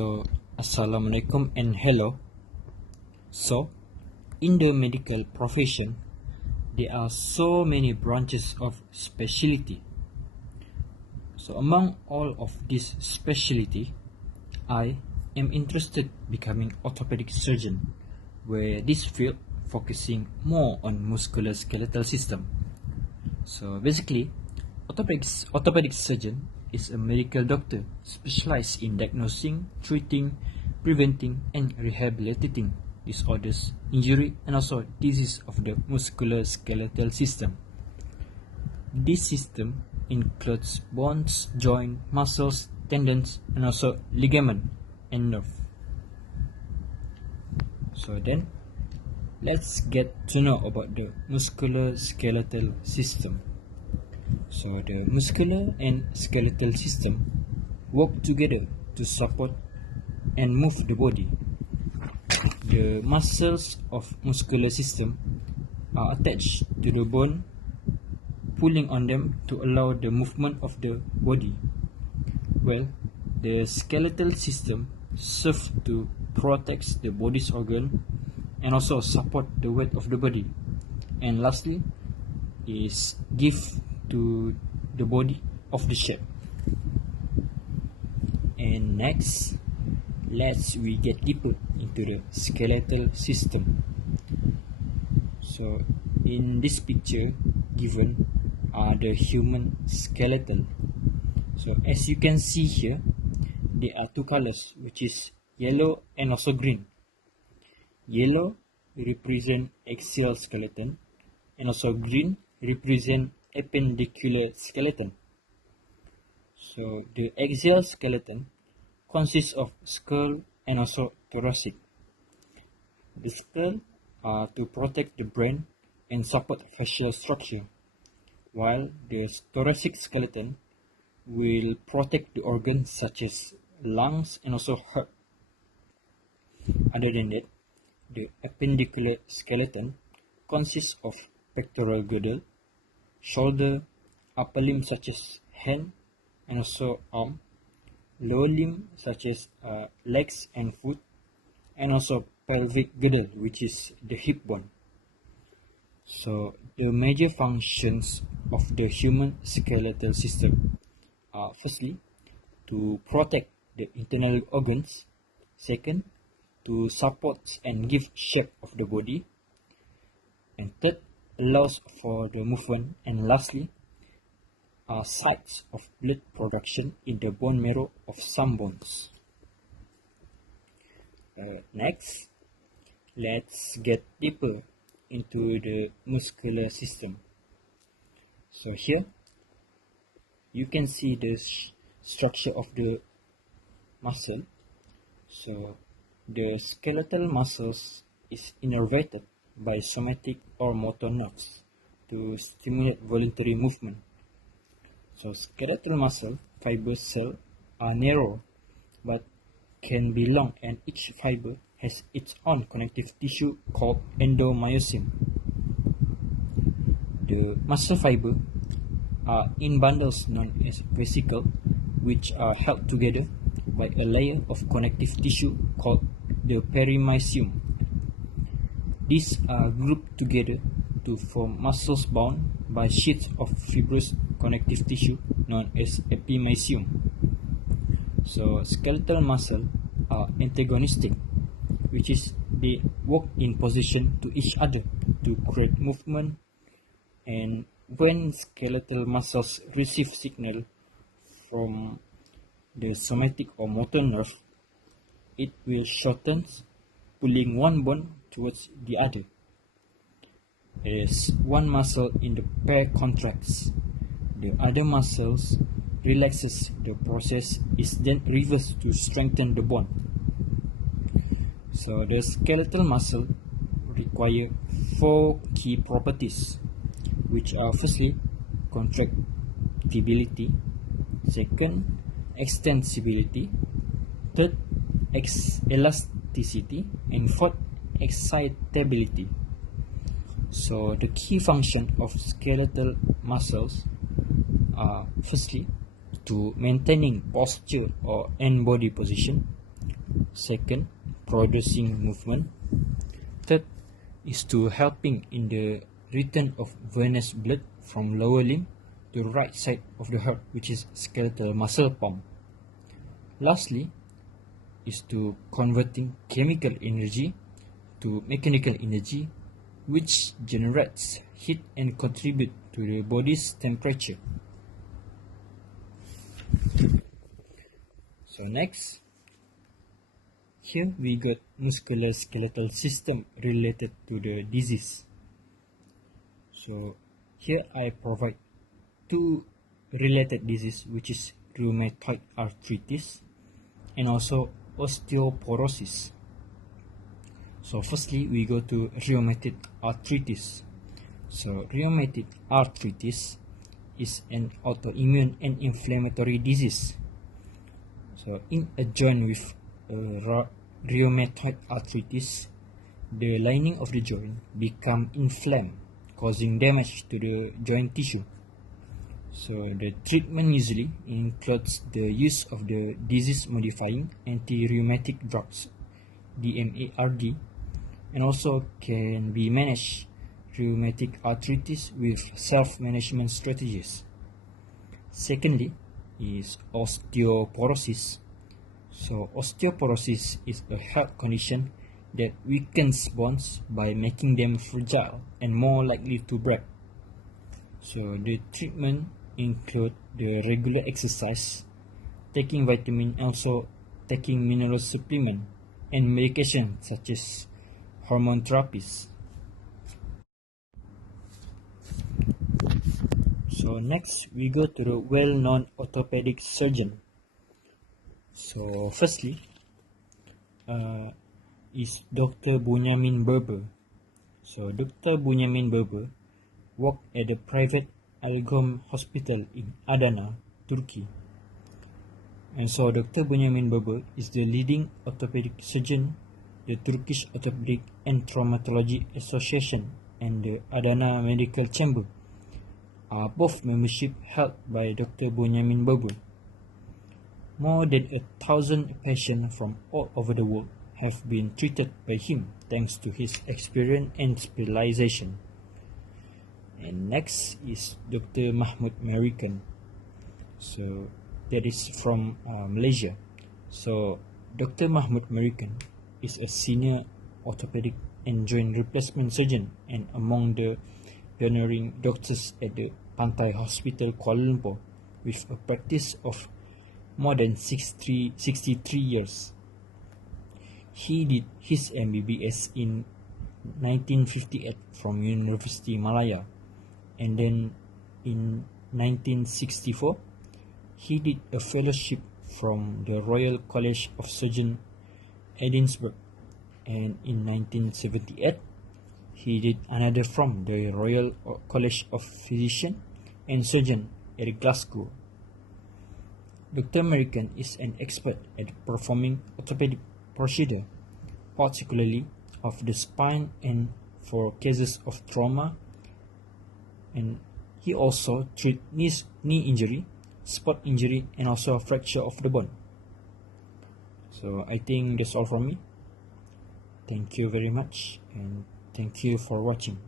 So, Assalamualaikum and hello. So, in the medical profession, there are so many branches of specialty. So, among all of this specialty, I am interested becoming orthopedic surgeon, where this field focusing more on musculoskeletal system. So, basically, orthopedic surgeon is a medical doctor specialized in diagnosing, treating, preventing, and rehabilitating disorders, injury, and also disease of the musculoskeletal system. This system includes bones, joint, muscles, tendons, and also ligament and nerve. So then, let's get to know about the musculoskeletal system. So the muscular and skeletal system work together to support and move the body. The muscles of muscular system are attached to the bone, pulling on them to allow the movement of the body. Well, the skeletal system serves to protect the body's organ and also support the weight of the body. And lastly, is give to the body of the shape. And next, we get deeper into the skeletal system. So in this picture given are the human skeletal. So as you can see here, there are two colors, which is yellow and also green. Yellow represent axial skeleton and also green represent appendicular skeleton. So the axial skeleton consists of skull and also thoracic. The skull are to protect the brain and support facial structure, while the thoracic skeleton will protect the organs such as lungs and also heart. Other than that, the appendicular skeleton consists of pectoral girdle, shoulder, upper limb such as hand and also arm, lower limb such as legs and foot, and also pelvic girdle, which is the hip bone. So the major functions of the human skeletal system are firstly to protect the internal organs, second to support and give shape of the body, and third allows for the movement, and lastly are sites of blood production in the bone marrow of some bones. Next, let's get deeper into the muscular system. So here you can see the structure of the muscle. So the skeletal muscles is innervated by somatic or motor nerves to stimulate voluntary movement. So skeletal muscle fiber cells are narrow but can be long, and each fiber has its own connective tissue called endomysium. The muscle fiber are in bundles known as vesicles, which are held together by a layer of connective tissue called the perimysium. These are grouped together to form muscles bound by sheets of fibrous connective tissue known as epimysium. So skeletal muscle are antagonistic, which is they work in position to each other to create movement, and when skeletal muscles receive signal from the somatic or motor nerve, it will shorten, pulling one bone towards the other. As one muscle in the pair contracts, the other muscles relaxes. The process is then reversed to strengthen the bone. So the skeletal muscle require 4 key properties, which are firstly contractibility, second extensibility, third elasticity, and fourth excitability. So the key function of skeletal muscles are firstly to maintaining posture or end body position, Second, producing movement. Third is to helping in the return of venous blood from lower limb to the right side of the heart, which is skeletal muscle pump. Lastly is to converting chemical energy to mechanical energy, which generates heat and contribute to the body's temperature. So next, here we got musculoskeletal system related to the disease. So here I provide two related disease, which is rheumatoid arthritis and also osteoporosis. So firstly, we go to rheumatoid arthritis. So rheumatoid arthritis is an autoimmune and inflammatory disease. So in a joint with rheumatoid arthritis, the lining of the joint become inflamed, causing damage to the joint tissue. So the treatment usually includes the use of the disease-modifying anti-rheumatic drugs, DMARD, and also can be managed rheumatic arthritis with self-management strategies. Secondly is osteoporosis. So osteoporosis is a health condition that weakens bones by making them fragile and more likely to break. So the treatment include the regular exercise, taking vitamin, also taking mineral supplement, and medication such as hormone therapies. So next we go to the well-known orthopedic surgeon. So firstly is Dr. Bunyamin Berber. So Dr. Bunyamin Berber worked at the private Algom Hospital in Adana, Turkey. And so Dr. Bunyamin Berber is the leading orthopedic surgeon. The Turkish Orthopedic and Traumatology Association and the Adana Medical Chamber are both membership held by Dr. Bunyamin Berber. More than 1,000 patients from all over the world have been treated by him thanks to his experience and specialization. And next is Dr. Mahmud Merican. So that is from Malaysia. So Dr. Mahmud Merican is a senior orthopedic and joint replacement surgeon and among the pioneering doctors at the Pantai Hospital Kuala Lumpur, with a practice of more than 63 years. He did his MBBS in 1958 from University Malaya, and then in 1964 he did a fellowship from the Royal College of Surgeons, Edinburgh, and in 1978 he did another from the Royal College of Physicians and Surgeons at Glasgow. Dr. Merican is an expert at performing orthopedic procedures, particularly of the spine and for cases of trauma, and he also treats knee injury, spot injury, and also a fracture of the bone. So I think that's all from me. Thank you very much, and thank you for watching.